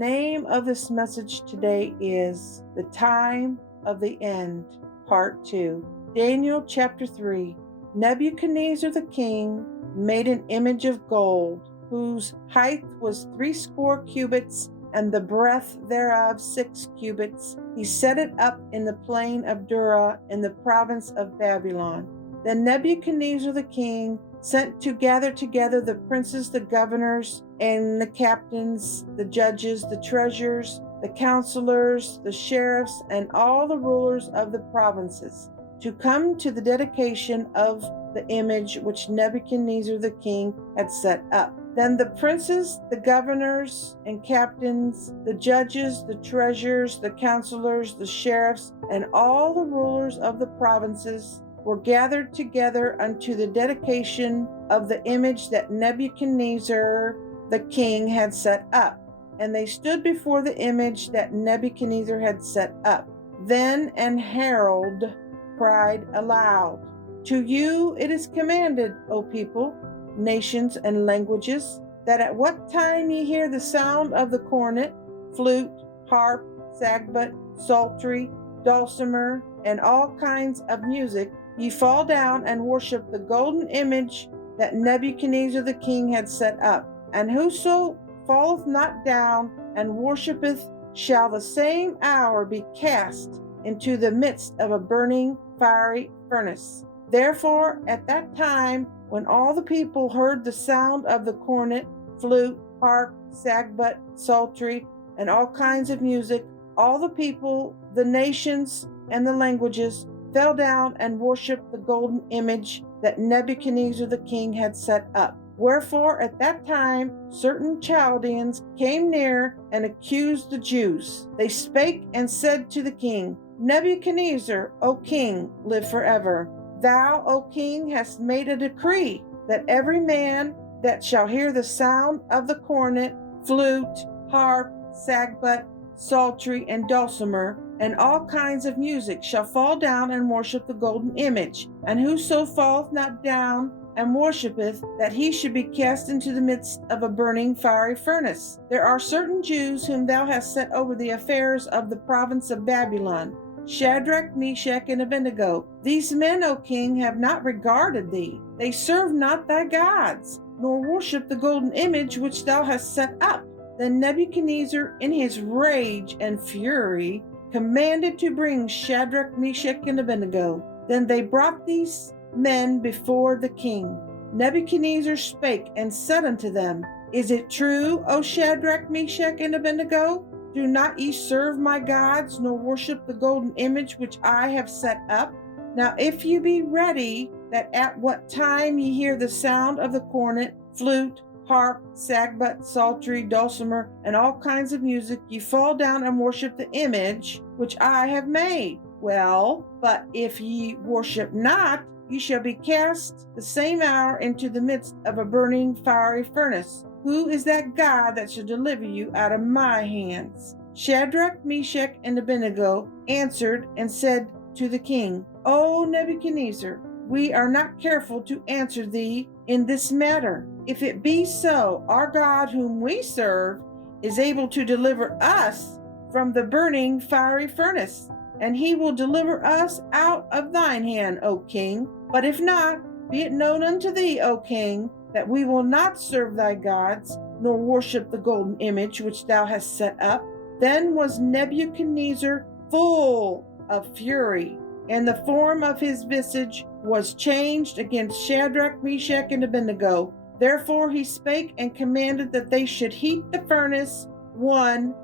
name of this message today is The Time of the End, Part 2. Daniel chapter 3. Nebuchadnezzar the king made an image of gold, whose height was 80 cubits, and the breadth thereof 6 cubits. He set it up in the plain of Dura in the province of Babylon. Then Nebuchadnezzar the king sent to gather together the princes, the governors, and the captains, the judges, the treasurers, the counselors, the sheriffs, and all the rulers of the provinces, to come to the dedication of the image which Nebuchadnezzar the king had set up. Then the princes, the governors and captains, the judges, the treasurers, the counselors, the sheriffs, and all the rulers of the provinces were gathered together unto the dedication of the image that Nebuchadnezzar the king had set up. And they stood before the image that Nebuchadnezzar had set up. Then an herald cried aloud, To you it is commanded, O people, nations, and languages, that at what time ye hear the sound of the cornet, flute, harp, sackbut, psaltery, dulcimer, and all kinds of music, ye fall down and worship the golden image that Nebuchadnezzar the king had set up. And whoso falleth not down and worshipeth shall the same hour be cast into the midst of a burning fiery furnace. Therefore at that time, when all the people heard the sound of the cornet, flute, harp, sackbut, psaltery, and all kinds of music, all the people, the nations, and the languages fell down and worshipped the golden image that Nebuchadnezzar the king had set up. Wherefore at that time certain Chaldeans came near and accused the Jews. They spake and said to the king, Nebuchadnezzar, O king, live forever. Thou, O king, hast made a decree that every man that shall hear the sound of the cornet, flute, harp, sackbut, psaltery, and dulcimer, and all kinds of music, shall fall down and worship the golden image. And whoso falleth not down and worshipeth, that he should be cast into the midst of a burning fiery furnace. There are certain Jews whom thou hast set over the affairs of the province of Babylon, Shadrach, Meshach, and Abednego. These men, O king, have not regarded thee. They serve not thy gods, nor worship the golden image which thou hast set up. Then Nebuchadnezzar, in his rage and fury, commanded to bring Shadrach, Meshach, and Abednego. Then they brought these men before the king. Nebuchadnezzar spake and said unto them, Is it true, O Shadrach, Meshach, and Abednego? Do not ye serve my gods, nor worship the golden image which I have set up? Now if ye be ready, that at what time ye hear the sound of the cornet, flute, harp, sackbut, psaltery, dulcimer, and all kinds of music, ye fall down and worship the image which I have made. Well, but if ye worship not, ye shall be cast the same hour into the midst of a burning fiery furnace. Who is that God that shall deliver you out of my hands? Shadrach, Meshach, and Abednego answered and said to the king, O Nebuchadnezzar, we are not careful to answer thee in this matter. If it be so, our God whom we serve is able to deliver us from the burning fiery furnace, and he will deliver us out of thine hand, O king. But if not, be it known unto thee, O king, that we will not serve thy gods, nor worship the golden image which thou hast set up. Then was Nebuchadnezzar full of fury, and the form of his visage was changed against Shadrach, Meshach, and Abednego. Therefore he spake and commanded that they should heat the furnace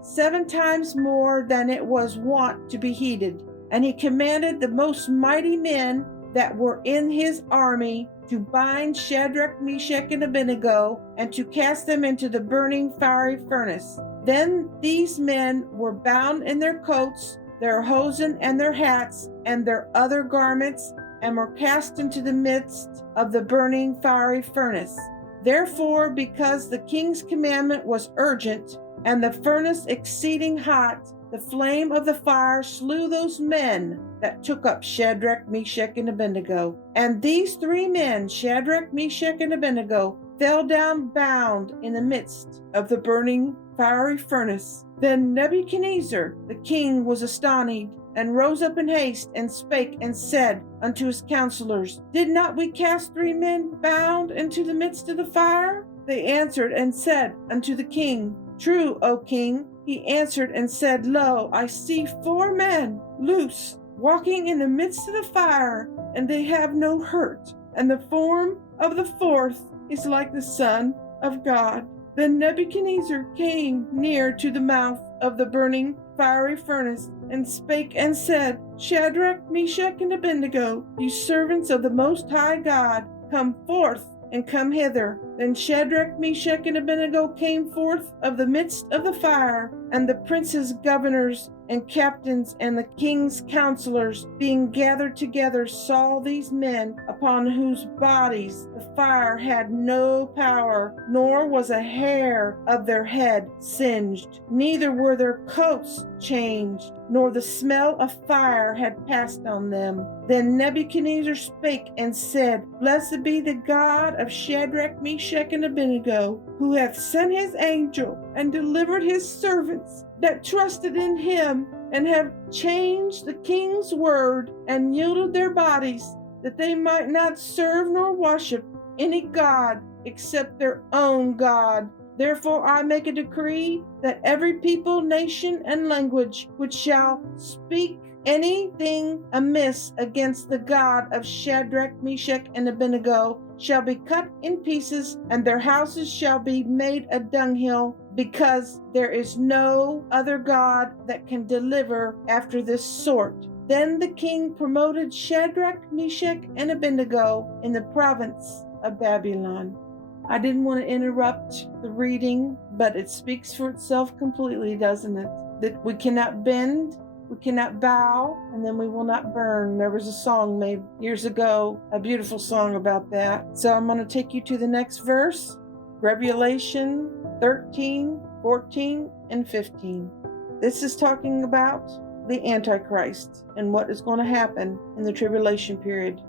7 times more than it was wont to be heated. And he commanded the most mighty men that were in his army to bind Shadrach, Meshach, and Abednego, and to cast them into the burning fiery furnace. Then these men were bound in their coats, their hosen, and their hats, and their other garments, and were cast into the midst of the burning fiery furnace. Therefore, because the king's commandment was urgent, and the furnace exceeding hot, the flame of the fire slew those men that took up Shadrach, Meshach, and Abednego. And these 3 men, Shadrach, Meshach, and Abednego, fell down bound in the midst of the burning fiery furnace. Then Nebuchadnezzar the king was astonished, and rose up in haste, and spake and said unto his counselors, Did not we cast 3 men bound into the midst of the fire? They answered and said unto the king, True, O king. He answered and said, Lo, I see 4 men loose, walking in the midst of the fire, and they have no hurt, and the form of the 4th is like the Son of God. Then Nebuchadnezzar came near to the mouth of the burning fiery furnace, and spake and said, Shadrach, Meshach, and Abednego, ye servants of the Most High God, come forth and come hither. Then Shadrach, Meshach, and Abednego came forth of the midst of the fire, and the princes, governors, and captains, and the king's counselors, being gathered together, saw these men, upon whose bodies the fire had no power, nor was a hair of their head singed, neither were their coats changed, nor the smell of fire had passed on them. Then Nebuchadnezzar spake and said, Blessed be the God of Shadrach, Meshach, and Abednego, who hath sent his angel and delivered his servants that trusted in him, and have changed the king's word, and yielded their bodies, that they might not serve nor worship any god except their own God. Therefore I make a decree that every people, nation, and language which shall speak anything amiss against the God of Shadrach, Meshach, and Abednego shall be cut in pieces, and their houses shall be made a dunghill, because there is no other God that can deliver after this sort. Then the king promoted Shadrach, Meshach, and Abednego in the province of Babylon. I didn't want to interrupt the reading, but it speaks for itself completely, doesn't it? That we cannot bend, we cannot bow, and then we will not burn. There was a song made years ago, a beautiful song about that. So I'm going to take you to the next verse, Revelation 13, 14, and 15. This is talking about the Antichrist and what is going to happen in the tribulation period.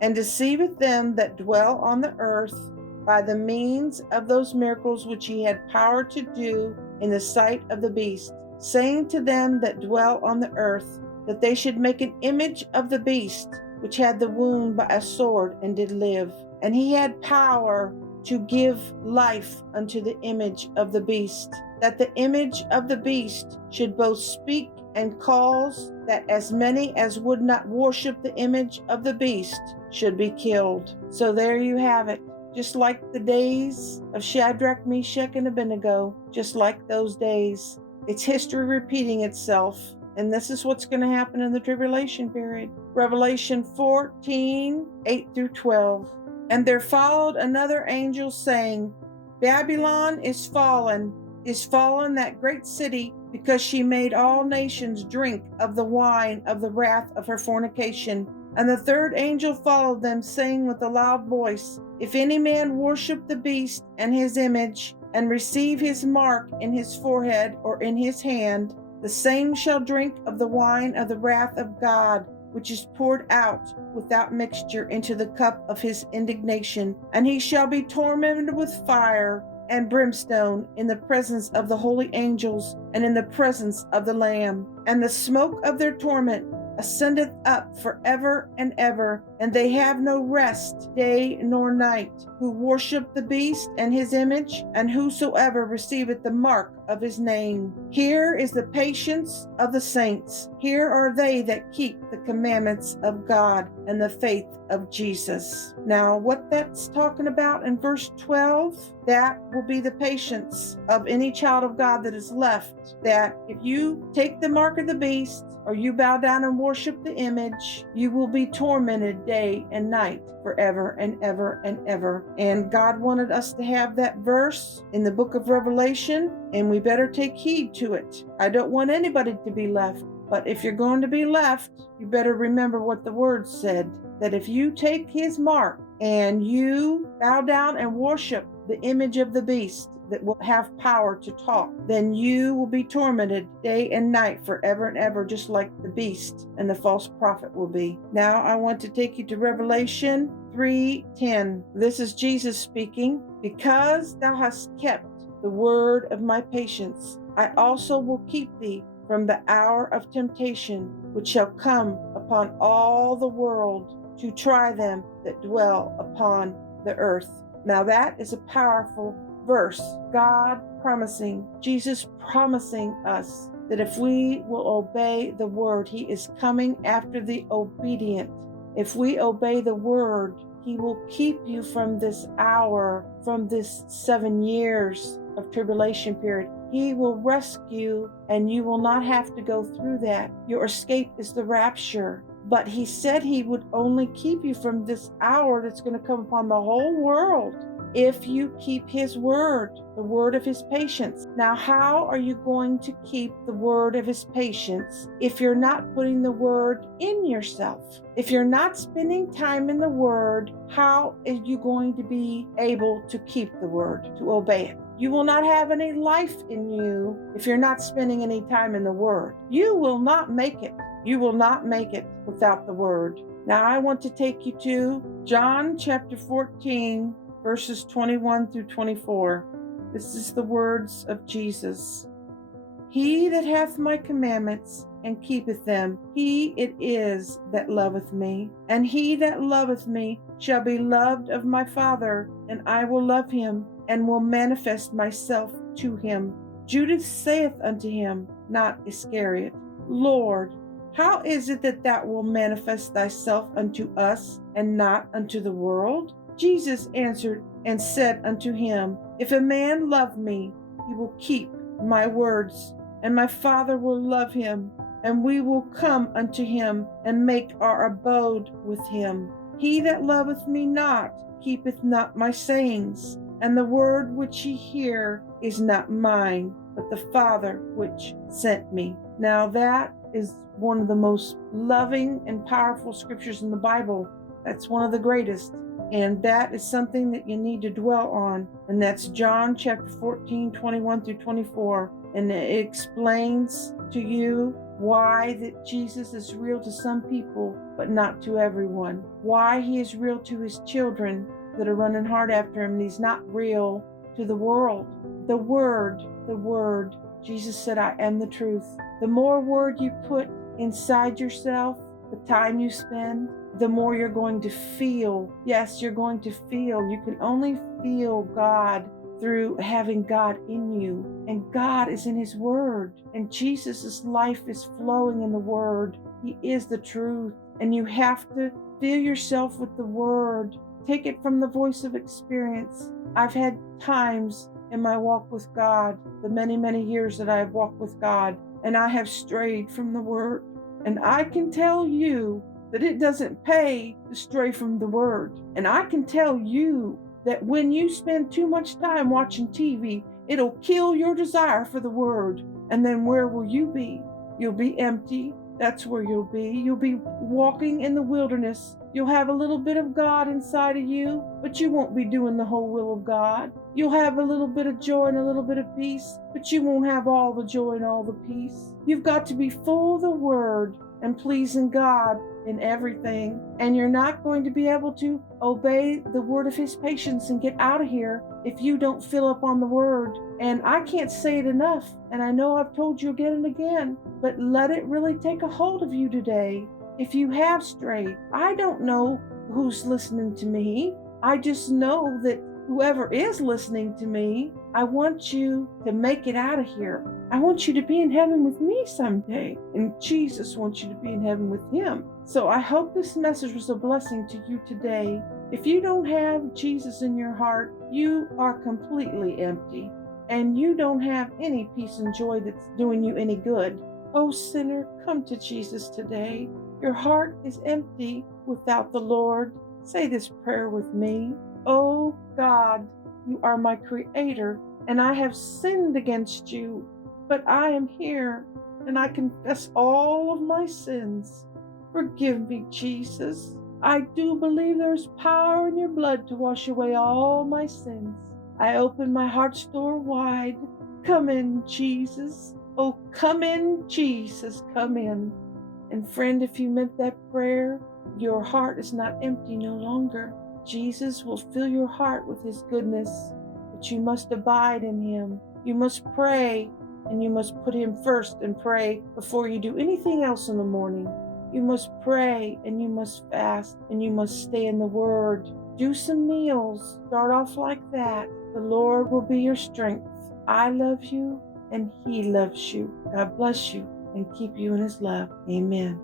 And deceiveth them that dwell on the earth by the means of those miracles which he had power to do in the sight of the beast, saying to them that dwell on the earth, that they should make an image of the beast, which had the wound by a sword, and did live. And he had power to give life unto the image of the beast, that the image of the beast should both speak and cause that as many as would not worship the image of the beast should be killed. So there you have it. Just like the days of Shadrach, Meshach, and Abednego, just like those days. It's history repeating itself, and this is what's going to happen in the tribulation period. Revelation 14, 8 through 12. And there followed another angel saying, Babylon is fallen, that great city, because she made all nations drink of the wine of the wrath of her fornication. And the third angel followed them, saying with a loud voice, If any man worship the beast and his image, and receive his mark in his forehead or in his hand, the same shall drink of the wine of the wrath of God, which is poured out without mixture into the cup of his indignation. And he shall be tormented with fire and brimstone in the presence of the holy angels, and in the presence of the Lamb. And the smoke of their torment ascendeth up forever and ever, and they have no rest day nor night, who worship the beast and his image, and whosoever receiveth the mark of his name. Here is the patience of the saints. Here are they that keep the commandments of God and the faith of Jesus. Now, what that's talking about in verse 12, that will be the patience of any child of God that is left, that if you take the mark of the beast, or you bow down and worship the image, you will be tormented day and night forever and ever and ever. And God wanted us to have that verse in the book of Revelation, and we better take heed to it. I don't want anybody to be left, but if you're going to be left, you better remember what the word said, that if you take his mark and you bow down and worship the image of the beast that will have power to talk, then you will be tormented day and night forever and ever, just like the beast and the false prophet will be. Now I want to take you to Revelation 3:10. This is Jesus speaking. Because thou hast kept the word of my patience, I also will keep thee from the hour of temptation, which shall come upon all the world to try them that dwell upon the earth. Now that is a powerful verse. God promising, Jesus promising us that if we will obey the word, he is coming after the obedient. If we obey the word, he will keep you from this hour, from this 7 years of tribulation period. He will rescue, and you will not have to go through that. Your escape is the rapture. But he said he would only keep you from this hour that's going to come upon the whole world if you keep his word, the word of his patience. Now, how are you going to keep the word of his patience if you're not putting the word in yourself? If you're not spending time in the word, how are you going to be able to keep the word, to obey it? You will not have any life in you if you're not spending any time in the word. You will not make it. You will not make it without the word. Now, I want to take you to John chapter 14, verses 21 through 24. This is the words of Jesus. He that hath my commandments and keepeth them, he it is that loveth me. And he that loveth me shall be loved of my Father, and I will love him, and will manifest myself to him. Judas saith unto him, not Iscariot, Lord, how is it that thou wilt manifest thyself unto us, and not unto the world? Jesus answered and said unto him, If a man love me, he will keep my words, and my Father will love him, and we will come unto him, and make our abode with him. He that loveth me not keepeth not my sayings, and the word which ye hear is not mine, but the Father which sent me. Now that is one of the most loving and powerful scriptures in the Bible. That's one of the greatest. And that is something that you need to dwell on. And that's John chapter 14, 21 through 24. And it explains to you why that Jesus is real to some people, but not to everyone. Why he is real to his children that are running hard after him, and he's not real to the world. The word. Jesus said, I am the truth. The more word you put inside yourself, the time you spend, the more you're going to feel. Yes, you're going to feel. You can only feel God through having God in you. And God is in his word. And Jesus' life is flowing in the word. He is the truth. And you have to fill yourself with the word. Take it from the voice of experience. I've had times in my walk with God, the many, many years that I have walked with God, and I have strayed from the word. And I can tell you that it doesn't pay to stray from the word. And I can tell you that when you spend too much time watching TV, it'll kill your desire for the word. And then where will you be? You'll be empty. That's where you'll be. You'll be walking in the wilderness. You'll have a little bit of God inside of you, but you won't be doing the whole will of God. You'll have a little bit of joy and a little bit of peace, but you won't have all the joy and all the peace. You've got to be full of the word and pleasing God in everything. And you're not going to be able to obey the word of his patience and get out of here if you don't fill up on the word. And I can't say it enough, and I know I've told you again and again, but let it really take a hold of you today. If you have strayed, I don't know who's listening to me. I just know that whoever is listening to me, I want you to make it out of here. I want you to be in heaven with me someday. And Jesus wants you to be in heaven with him. So I hope this message was a blessing to you today. If you don't have Jesus in your heart, you are completely empty. And you don't have any peace and joy that's doing you any good. Oh, sinner, come to Jesus today. Your heart is empty without the Lord. Say this prayer with me. Oh, God, you are my creator, and I have sinned against you. But I am here, and I confess all of my sins. Forgive me, Jesus. I do believe there is power in your blood to wash away all my sins. I open my heart's door wide. Come in, Jesus. Oh, come in, Jesus, come in. And friend, if you meant that prayer, your heart is not empty no longer. Jesus will fill your heart with His goodness, but you must abide in Him. You must pray, and you must put Him first and pray before you do anything else in the morning. You must pray, and you must fast, and you must stay in the Word. Do some meals. Start off like that. The Lord will be your strength. I love you, and He loves you. God bless you and keep you in His love. Amen.